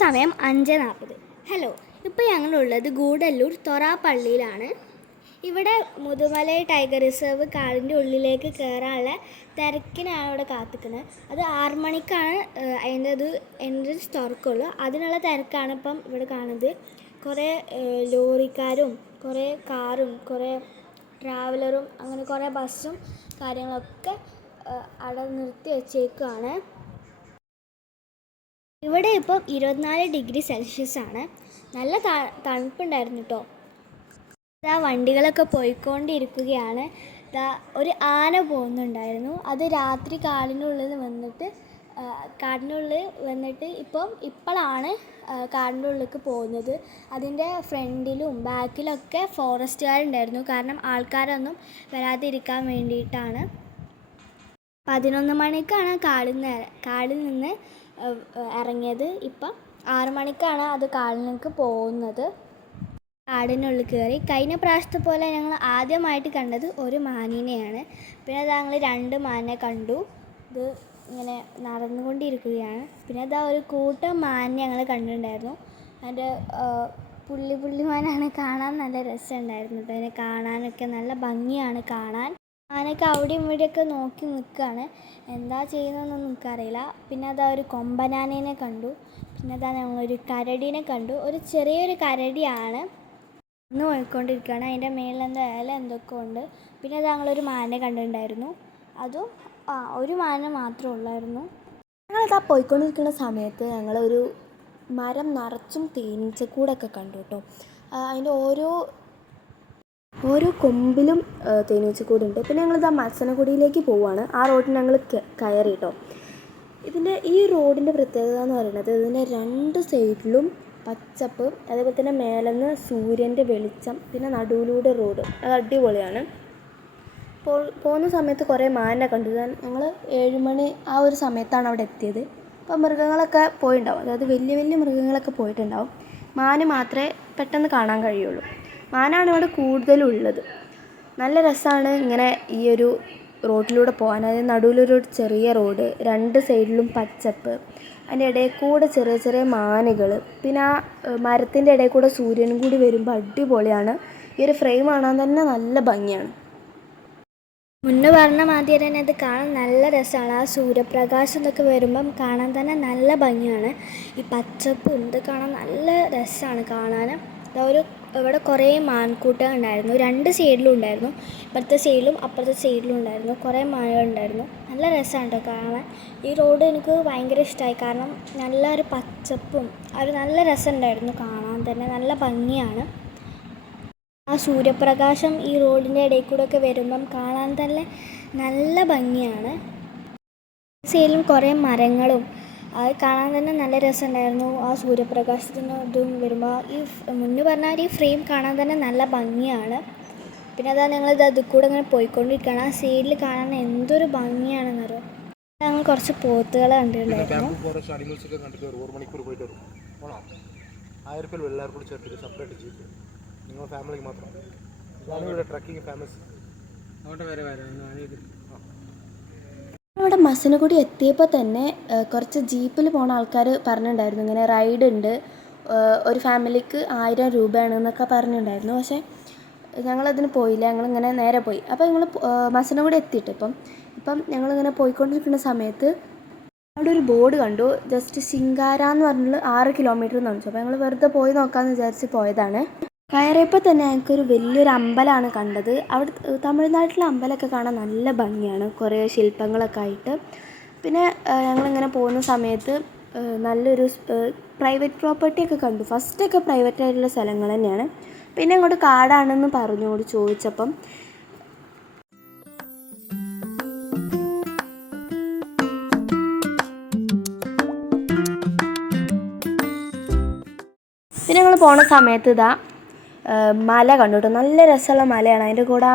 സമയം 5:40. ഹലോ, ഇപ്പോൾ ഞങ്ങളുള്ളത് ഗൂഡല്ലൂർ തൊറാപ്പള്ളിയിലാണ്. ഇവിടെ മുതുമലൈ ടൈഗർ റിസർവ് കാടിൻ്റെ ഉള്ളിലേക്ക് കയറാനുള്ള തിരക്കിനാണ് ഇവിടെ കാത്തിക്കുന്നത്. അത് 6 മണിക്കാണ് അതിൻ്റെ എൻട്രൻസ് തുറക്കുള്ളൂ. അതിനുള്ള തിരക്കാണ് ഇപ്പം ഇവിടെ കാണുന്നത്. കുറേ ലോറിക്കാരും കുറേ കാറും കുറേ ട്രാവലറും അങ്ങനെ കുറേ ബസ്സും കാര്യങ്ങളൊക്കെ അവിടെ നിർത്തി വെച്ചേക്കുകയാണ്. ഇവിടെ ഇപ്പം 24 ഡിഗ്രി സെൽഷ്യസ് ആണ്. നല്ല തണുപ്പുണ്ടായിരുന്നു കേട്ടോ. ഇതാ വണ്ടികളൊക്കെ പോയിക്കൊണ്ടിരിക്കുകയാണ്. ഒരു ആന പോകുന്നുണ്ടായിരുന്നു. അത് രാത്രി കാടിനുള്ളിൽ വന്നിട്ട് ഇപ്പോഴാണ് കാടിൻ്റെ ഉള്ളിലേക്ക് പോകുന്നത്. അതിൻ്റെ ഫ്രണ്ടിലും ബാക്കിലൊക്കെ ഫോറസ്റ്റുകാരുണ്ടായിരുന്നു. കാരണം ആൾക്കാരൊന്നും വരാതിരിക്കാൻ വേണ്ടിയിട്ടാണ്. 11 മണിക്കാണ് കാടിൽ നിന്ന് ഇറങ്ങിയത്. ഇപ്പം 6 മണിക്കാണ് അത് കാടിലേക്ക് പോകുന്നത്. കാടിനുള്ളിൽ കയറി കഴിഞ്ഞ പ്രാവശ്യത്തെ പോലെ ഞങ്ങൾ ആദ്യമായിട്ട് കണ്ടത് ഒരു മാനിനെയാണ്. പിന്നെ ഞങ്ങൾ 2 മാനിനെ കണ്ടു. ഇത് ഇങ്ങനെ നടന്നുകൊണ്ടിരിക്കുകയാണ്. പിന്നെ ഒരു കൂട്ടം മാൻ ഞങ്ങൾ കണ്ടിട്ടുണ്ടായിരുന്നു. അതിൻ്റെ പുള്ളിമാനാണ്. കാണാൻ നല്ല രസമുണ്ടായിരുന്നു. അതിനെ കാണാനൊക്കെ നല്ല ഭംഗിയാണ് കാണാൻ. ആനയൊക്കെ അവിടെയും ഇവിടെയൊക്കെ നോക്കി നിൽക്കുകയാണ്. എന്താ ചെയ്യുന്നതെന്നൊന്നും എനിക്കറിയില്ല. പിന്നെ ഒരു കൊമ്പനാനേനെ കണ്ടു. പിന്നെ ഞങ്ങളൊരു കരടീനെ കണ്ടു. ഒരു ചെറിയൊരു കരടിയാണ്. ഒന്ന് പോയിക്കൊണ്ടിരിക്കുകയാണ്. അതിൻ്റെ മേളിൽ ഇല എന്തൊക്കെ ഉണ്ട്. പിന്നെ ഞങ്ങളൊരു മാനിനെ കണ്ടിട്ടുണ്ടായിരുന്നു. അതും ഒരു മാനിനെ മാത്രമേ ഉള്ളായിരുന്നു. ഞങ്ങളിതാ പോയിക്കൊണ്ടിരിക്കുന്ന സമയത്ത് ഞങ്ങളൊരു മരം നിറച്ചും തേനീച്ചക്കൂടൊക്കെ കണ്ടു കേട്ടോ. അതിൻ്റെ ഓരോ കൊമ്പിലും തേനീച്ചക്കൂടുണ്ട്. പിന്നെ ഞങ്ങളിതാ മസനഗുഡിയിലേക്ക് പോവുകയാണ്. ആ റോഡിൽ ഞങ്ങൾ കയറി കേട്ടോ. ഈ റോഡിൻ്റെ പ്രത്യേകത എന്ന് പറയുന്നത് ഇതിൻ്റെ 2 സൈഡിലും പച്ചപ്പ്, അതേപോലെ തന്നെ മേലെന്ന് സൂര്യൻ്റെ വെളിച്ചം, പിന്നെ നടുവിലൂടെ റോഡ്. അത് അടിപൊളിയാണ്. പോകുന്ന സമയത്ത് കുറേ മാനിനെ കണ്ടു. ഞങ്ങൾ 7 മണി ആ ഒരു സമയത്താണ് അവിടെ എത്തിയത്. അപ്പോൾ മൃഗങ്ങളൊക്കെ പോയിട്ടുണ്ടാവും. അതായത് വലിയ വലിയ മൃഗങ്ങളൊക്കെ പോയിട്ടുണ്ടാവും. മാന് മാത്രമേ പെട്ടെന്ന് കാണാൻ കഴിയുള്ളൂ. മാനാണ് ഇവിടെ കൂടുതലുള്ളത്. നല്ല രസമാണ് ഇങ്ങനെ ഈ ഒരു റോഡിലൂടെ പോകാൻ. അതായത് നടുവിലൊരു ചെറിയ റോഡ്, 2 സൈഡിലും പച്ചപ്പ്, അതിൻ്റെ ഇടയിൽ കൂടെ ചെറിയ ചെറിയ മാനുകൾ, പിന്നെ ആ മരത്തിൻ്റെ ഇടയിൽ കൂടെ സൂര്യനും കൂടി വരുമ്പോൾ അടിപൊളിയാണ്. ഈ ഒരു ഫ്രെയിം കാണാൻ തന്നെ നല്ല ഭംഗിയാണ്. മുന്നേ പറഞ്ഞ മാതിരി തന്നെ ഇത് കാണാൻ നല്ല രസമാണ്. ആ സൂര്യപ്രകാശം ഇതൊക്കെ വരുമ്പം കാണാൻ തന്നെ നല്ല ഭംഗിയാണ്. ഈ പച്ചപ്പും ഇത് കാണാൻ നല്ല രസമാണ് കാണാൻ. ഇവിടെ കുറേ മാൻകൂട്ടം ഉണ്ടായിരുന്നു. 2 സൈഡിലും ഉണ്ടായിരുന്നു. ഇപ്പുറത്തെ സൈഡിലും അപ്പുറത്തെ സൈഡിലും ഉണ്ടായിരുന്നു. കുറേ മാനുകളുണ്ടായിരുന്നു. നല്ല രസമാണ് കേട്ടോ കാണാൻ. ഈ റോഡ് എനിക്ക് ഭയങ്കര ഇഷ്ടമായി. കാരണം നല്ലൊരു പച്ചപ്പും നല്ല രസമുണ്ടായിരുന്നു കാണാൻ തന്നെ. നല്ല ഭംഗിയാണ്. ആ സൂര്യപ്രകാശം ഈ റോഡിൻ്റെ ഇടയിൽ കൂടെ ഒക്കെ വരുമ്പം കാണാൻ തന്നെ നല്ല ഭംഗിയാണ്. സൈഡിലും കുറേ മരങ്ങളും അത് കാണാൻ തന്നെ നല്ല രസമുണ്ടായിരുന്നു. ആ സൂര്യപ്രകാശത്തിന് ഇതും വരുമ്പോൾ മുന്നേ പറഞ്ഞാൽ ഈ ഫ്രെയിം കാണാൻ തന്നെ നല്ല ഭംഗിയാണ്. പിന്നെ ഞങ്ങളിത് അതിൽ കൂടെ ഇങ്ങനെ പോയിക്കൊണ്ടിരിക്കുകയാണ്. ആ സൈഡിൽ കാണാൻ എന്തൊരു ഭംഗിയാണെന്നറിയാം. ഞങ്ങൾ കുറച്ച് പോത്തുകളെ കണ്ടിട്ടുണ്ടായിരുന്നു. അവിടെ മസനഗുഡി എത്തിയപ്പോൾ തന്നെ കുറച്ച് ജീപ്പിൽ പോണ ആൾക്കാർ പറഞ്ഞിട്ടുണ്ടായിരുന്നു ഇങ്ങനെ റൈഡ് ഉണ്ട്, ഒരു ഫാമിലിക്ക് 1000 രൂപയാണെന്നൊക്കെ പറഞ്ഞിട്ടുണ്ടായിരുന്നു. പക്ഷേ ഞങ്ങളതിന് പോയില്ല. ഞങ്ങളിങ്ങനെ നേരെ പോയി. അപ്പോൾ ഞങ്ങൾ മസനഗുഡി എത്തിയിട്ട് ഇപ്പം ഞങ്ങളിങ്ങനെ പോയിക്കൊണ്ടിരിക്കുന്ന സമയത്ത് അവിടെ ഒരു ബോർഡ് കണ്ടു. ജസ്റ്റ് ശിങ്കാര എന്ന് പറഞ്ഞിട്ട് 6 കിലോമീറ്റർ എന്ന് വെച്ചു. അപ്പോൾ ഞങ്ങൾ വെറുതെ പോയി നോക്കാമെന്ന് വിചാരിച്ച് പോയതാണ്. കയറിയപ്പോൾ തന്നെ ഞങ്ങൾക്കൊരു വലിയൊരു അമ്പലമാണ് കണ്ടത്. അവിടെ തമിഴ്നാട്ടിലെ അമ്പലമൊക്കെ കാണാൻ നല്ല ഭംഗിയാണ്, കുറേ ശില്പങ്ങളൊക്കെ ആയിട്ട്. പിന്നെ ഞങ്ങളിങ്ങനെ പോകുന്ന സമയത്ത് നല്ലൊരു പ്രൈവറ്റ് പ്രോപ്പർട്ടിയൊക്കെ കണ്ടു. ഫസ്റ്റൊക്കെ പ്രൈവറ്റ് ആയിട്ടുള്ള സ്ഥലങ്ങൾ തന്നെയാണ്. പിന്നെ അങ്ങോട്ട് കാടാണെന്ന് പറഞ്ഞു അങ്ങോട്ട് ചോദിച്ചപ്പം. പിന്നെ ഞങ്ങൾ പോണ സമയത്ത് മല കണ്ടു കേട്ടോ. നല്ല രസമുള്ള മലയാണ്. അതിൻ്റെ കൂടെ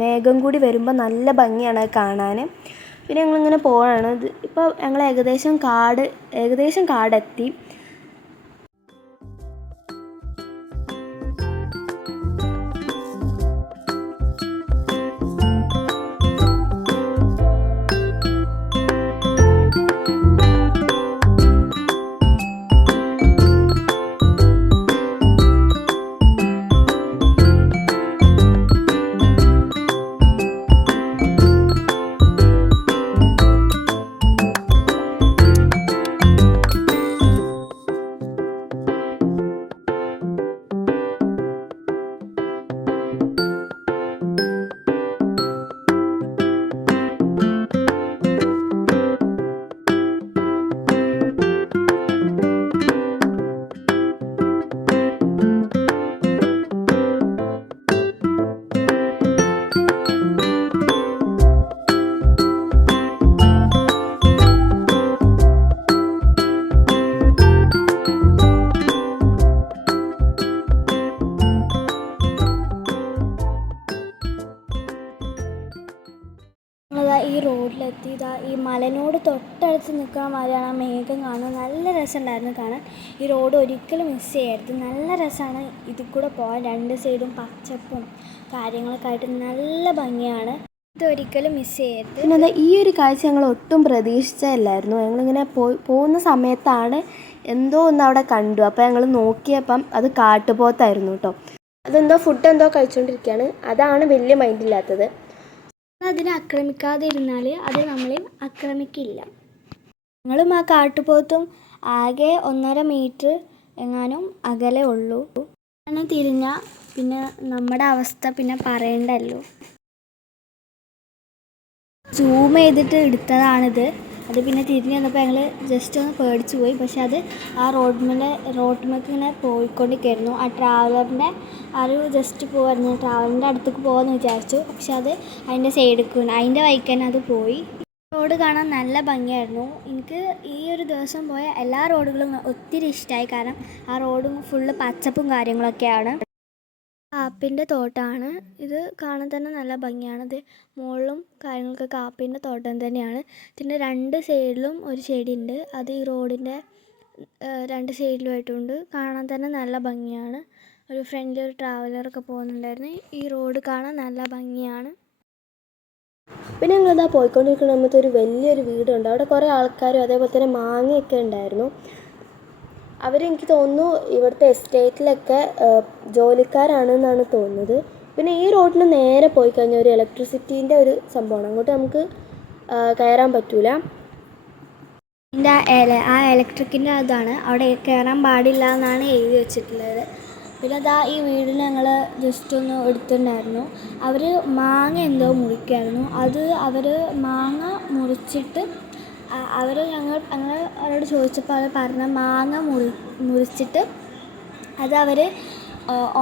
മേഘം കൂടി വരുമ്പോൾ നല്ല ഭംഗിയാണ് അത് കാണാൻ. പിന്നെ ഞങ്ങളിങ്ങനെ പോവാണ്. ഇപ്പോൾ ഞങ്ങൾ ഏകദേശം കാടെത്തി. ഈ മലനോട് തൊട്ടടുത്ത് നിൽക്കുന്ന മാതിരിയാണ് ആ മേഘം കാണുന്നത്. നല്ല രസമുണ്ടായിരുന്നു കാണാൻ. ഈ റോഡ് ഒരിക്കലും മിസ് ചെയ്യരുത്. നല്ല രസമാണ് ഇതിൽ കൂടെ പോകാൻ. രണ്ട് സൈഡും പച്ചപ്പും കാര്യങ്ങളൊക്കെ ആയിട്ട് നല്ല ഭംഗിയാണ്. ഇതൊരിക്കലും മിസ് ചെയ്യരുത്. പിന്നെ എന്താ ഈ ഒരു കാഴ്ച ഞങ്ങൾ ഒട്ടും പ്രതീക്ഷിച്ചതല്ലായിരുന്നു. ഞങ്ങളിങ്ങനെ പോകുന്ന സമയത്താണ് എന്തോ ഒന്ന് അവിടെ കണ്ടു. അപ്പോൾ ഞങ്ങൾ നോക്കിയപ്പം അത് കാട്ടുപോത്തായിരുന്നു കേട്ടോ. അതെന്തോ ഫുഡ് എന്തോ കഴിച്ചുകൊണ്ടിരിക്കുകയാണ്. അതാണ് വലിയ മൈൻഡില്ലാത്തത്. അതിനെ ആക്രമിക്കാതെ ഇരുന്നാൽ അത് നമ്മളെയും ആക്രമിക്കില്ല. ഞങ്ങളും ആ കാട്ടുപോത്തും ആകെ 1.5 മീറ്റർ എങ്ങാനും അകലെ ഉള്ളൂ. അങ്ങനെ തിരിഞ്ഞാൽ പിന്നെ നമ്മുടെ അവസ്ഥ പിന്നെ പറയണ്ടല്ലോ. സൂം ചെയ്തിട്ട് എടുത്തതാണിത്. അത് പിന്നെ തിരിഞ്ഞ് വന്നപ്പോൾ ഞങ്ങൾ ജസ്റ്റ് ഒന്ന് പേടിച്ച് പോയി. പക്ഷെ അത് ആ റോഡ്മേക്ക് ഇങ്ങനെ പോയിക്കൊണ്ടിരിക്കുകയായിരുന്നു. ആ ട്രാവലറിൻ്റെ ജസ്റ്റ് പോകായിരുന്നു. ട്രാവലറിൻ്റെ അടുത്തേക്ക് പോകാമെന്ന് വിചാരിച്ചു. പക്ഷെ അത് അതിൻ്റെ സൈഡിലേക്ക് അതിൻ്റെ വഴിക്ക് തന്നെ അത് പോയി. റോഡ് കാണാൻ നല്ല ഭംഗിയായിരുന്നു. എനിക്ക് ഈ ഒരു ദിവസം പോയ എല്ലാ റോഡുകളും ഒത്തിരി ഇഷ്ടമായി. കാരണം ആ റോഡും ഫുള്ള് പച്ചപ്പും കാര്യങ്ങളൊക്കെയാണ്. കാപ്പിൻ്റെ തോട്ടമാണ് ഇത്. കാണാൻ തന്നെ നല്ല ഭംഗിയാണ്. ഇത് മുകളിലും കാര്യങ്ങളൊക്കെ കാപ്പിൻ്റെ തോട്ടം തന്നെയാണ്. ഇതിൻ്റെ 2 സൈഡിലും ഒരു ചെടിയുണ്ട്. അത് ഈ റോഡിൻ്റെ 2 സൈഡിലുമായിട്ടുണ്ട്. കാണാൻ തന്നെ നല്ല ഭംഗിയാണ്. ഒരു ഫ്രണ്ടിൽ ഒരു ട്രാവലറൊക്കെ പോകുന്നുണ്ടായിരുന്നു. ഈ റോഡ് കാണാൻ നല്ല ഭംഗിയാണ്. പിന്നെ ഞങ്ങളിതാ പോയിക്കൊണ്ടിരിക്കുന്ന സമയത്ത് ഒരു വലിയൊരു വീടുണ്ട്. അവിടെ കുറേ ആൾക്കാരും അതേപോലെ തന്നെ മാങ്ങയൊക്കെ ഉണ്ടായിരുന്നു. അവരെനിക്ക് തോന്നുന്നു ഇവിടുത്തെ എസ്റ്റേറ്റിലൊക്കെ ജോലിക്കാരാണെന്നാണ് തോന്നുന്നത്. പിന്നെ ഈ റോഡിന് നേരെ പോയി കഴിഞ്ഞാൽ ഒരു ഇലക്ട്രിസിറ്റീൻ്റെ ഒരു സംഭവമാണ്. അങ്ങോട്ട് നമുക്ക് കയറാൻ പറ്റില്ല. ആ ഇലക്ട്രിക്കിൻ്റെ അതാണ്. അവിടെ കയറാൻ പാടില്ല എന്നാണ് എഴുതി വെച്ചിട്ടുള്ളത്. പിന്നെ അതാ ഈ വീടിന് ഞങ്ങൾ ജസ്റ്റ് ഒന്ന് എടുത്തിട്ടുണ്ടായിരുന്നു. അവർ മാങ്ങ എന്തോ മുറിക്കുമായിരുന്നു. അവർ മാങ്ങ മുറിച്ചിട്ട് ഞങ്ങൾ അവരോട് ചോദിച്ചപ്പോൾ അവർ പറഞ്ഞ മാങ്ങ മുറിച്ചിട്ട് അത് അവർ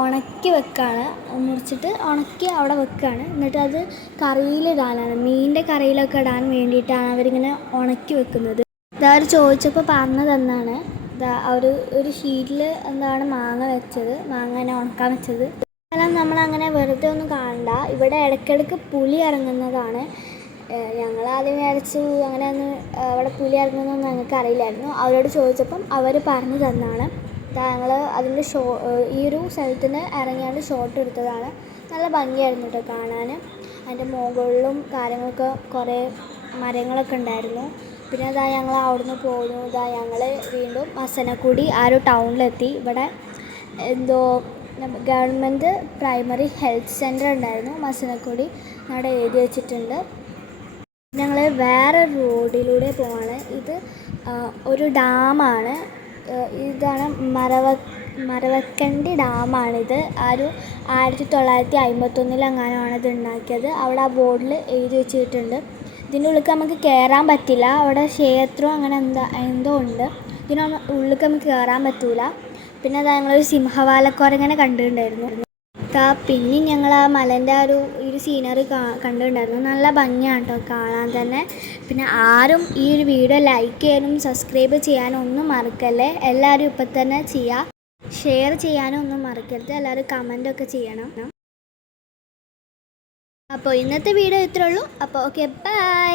ഉണക്കി വെക്കുകയാണ്. മുറിച്ചിട്ട് ഉണക്കി അവിടെ വെക്കുകയാണ്. എന്നിട്ട് അത് കറിയിലിടാനാണ്, മീനിൻ്റെ കറിയിലൊക്കെ ഇടാൻ വേണ്ടിയിട്ടാണ് അവരിങ്ങനെ ഉണക്കി വെക്കുന്നത്. അവർ ചോദിച്ചപ്പോൾ പറഞ്ഞു തന്നാണ്. അവർ ഒരു ഷീറ്റിൽ എന്താണ് മാങ്ങ വെച്ചത്, മാങ്ങ തന്നെ ഉണക്കാൻ വെച്ചത്. അതെല്ലാം നമ്മളങ്ങനെ വെറുതെ ഒന്നും കാണണ്ട. ഇവിടെ ഇടയ്ക്കിടയ്ക്ക് പുലി ഇറങ്ങുന്നതാണ്. ഞങ്ങളാദ്യം വിചാരിച്ചു അങ്ങനെ ഒന്ന് അവിടെ പുലി ഇറങ്ങുന്നൊന്നും ഞങ്ങൾക്ക് അറിയില്ലായിരുന്നു. അവരോട് ചോദിച്ചപ്പം അവർ പറഞ്ഞു തന്നാണ്. ഞങ്ങൾ അതിൻ്റെ ഈ ഒരു സ്ഥലത്ത് നിന്ന് ഇറങ്ങിയാണ്ട് ഷോട്ട് എടുത്തതാണ്. നല്ല ഭംഗിയായിരുന്നു കേട്ടോ കാണാൻ. അതിൻ്റെ മുകളിലും കാര്യങ്ങളൊക്കെ കുറേ മരങ്ങളൊക്കെ ഉണ്ടായിരുന്നു. പിന്നെ ഞങ്ങൾ അവിടുന്ന് പോന്നു. ഞങ്ങൾ വീണ്ടും മസനക്കുടി ആ ഒരു ടൗണിലെത്തി. ഇവിടെ എന്തോ ഗവൺമെൻറ് പ്രൈമറി ഹെൽത്ത് സെൻറ്റർ ഉണ്ടായിരുന്നു മസനക്കുടി. അവിടെ എഴുതി വെച്ചിട്ടുണ്ട്. ഞങ്ങൾ വേറെ റോഡിലൂടെ പോവാണ്. ഇത് ഒരു ഡാമാണ്. ഇതാണ് മറവക്കണ്ടി ഡാമാണിത്. ഒരു 1951 ഇത് ഉണ്ടാക്കിയത്. അവിടെ ആ ബോർഡിൽ എഴുതി വെച്ചിട്ടുണ്ട്. ഇതിൻ്റെ ഉള്ളിലേക്ക് നമുക്ക് കയറാൻ പറ്റില്ല. അവിടെ ക്ഷേത്രം അങ്ങനെ എന്തോ ഉണ്ട്. ഉള്ളിലേക്ക് നമുക്ക് കയറാൻ പറ്റില്ല. പിന്നെ ഞങ്ങളൊരു സിംഹവാലക്കുരങ്ങനെ കണ്ടിട്ടുണ്ടായിരുന്നു. പിന്നെ ഞങ്ങൾ ആ മലേൻ്റെ ഒരു സീനറി കണ്ടിട്ടുണ്ടായിരുന്നു. നല്ല ഭംഗിയാണ് കേട്ടോ കാണാൻ തന്നെ. പിന്നെ ആരും ഈ ഒരു വീഡിയോ ലൈക്ക് ചെയ്യാനും സബ്സ്ക്രൈബ് ചെയ്യാനും ഒന്നും മറക്കല്ലേ. എല്ലാവരും ഇപ്പം തന്നെ ചെയ്യുക. ഷെയർ ചെയ്യാനും ഒന്നും മറക്കരുത്. എല്ലാവരും കമൻറ്റൊക്കെ ചെയ്യണം. അപ്പോൾ ഇന്നത്തെ വീഡിയോ ഇത്രേ ഉള്ളൂ. അപ്പോൾ ഓക്കെ, ബൈ.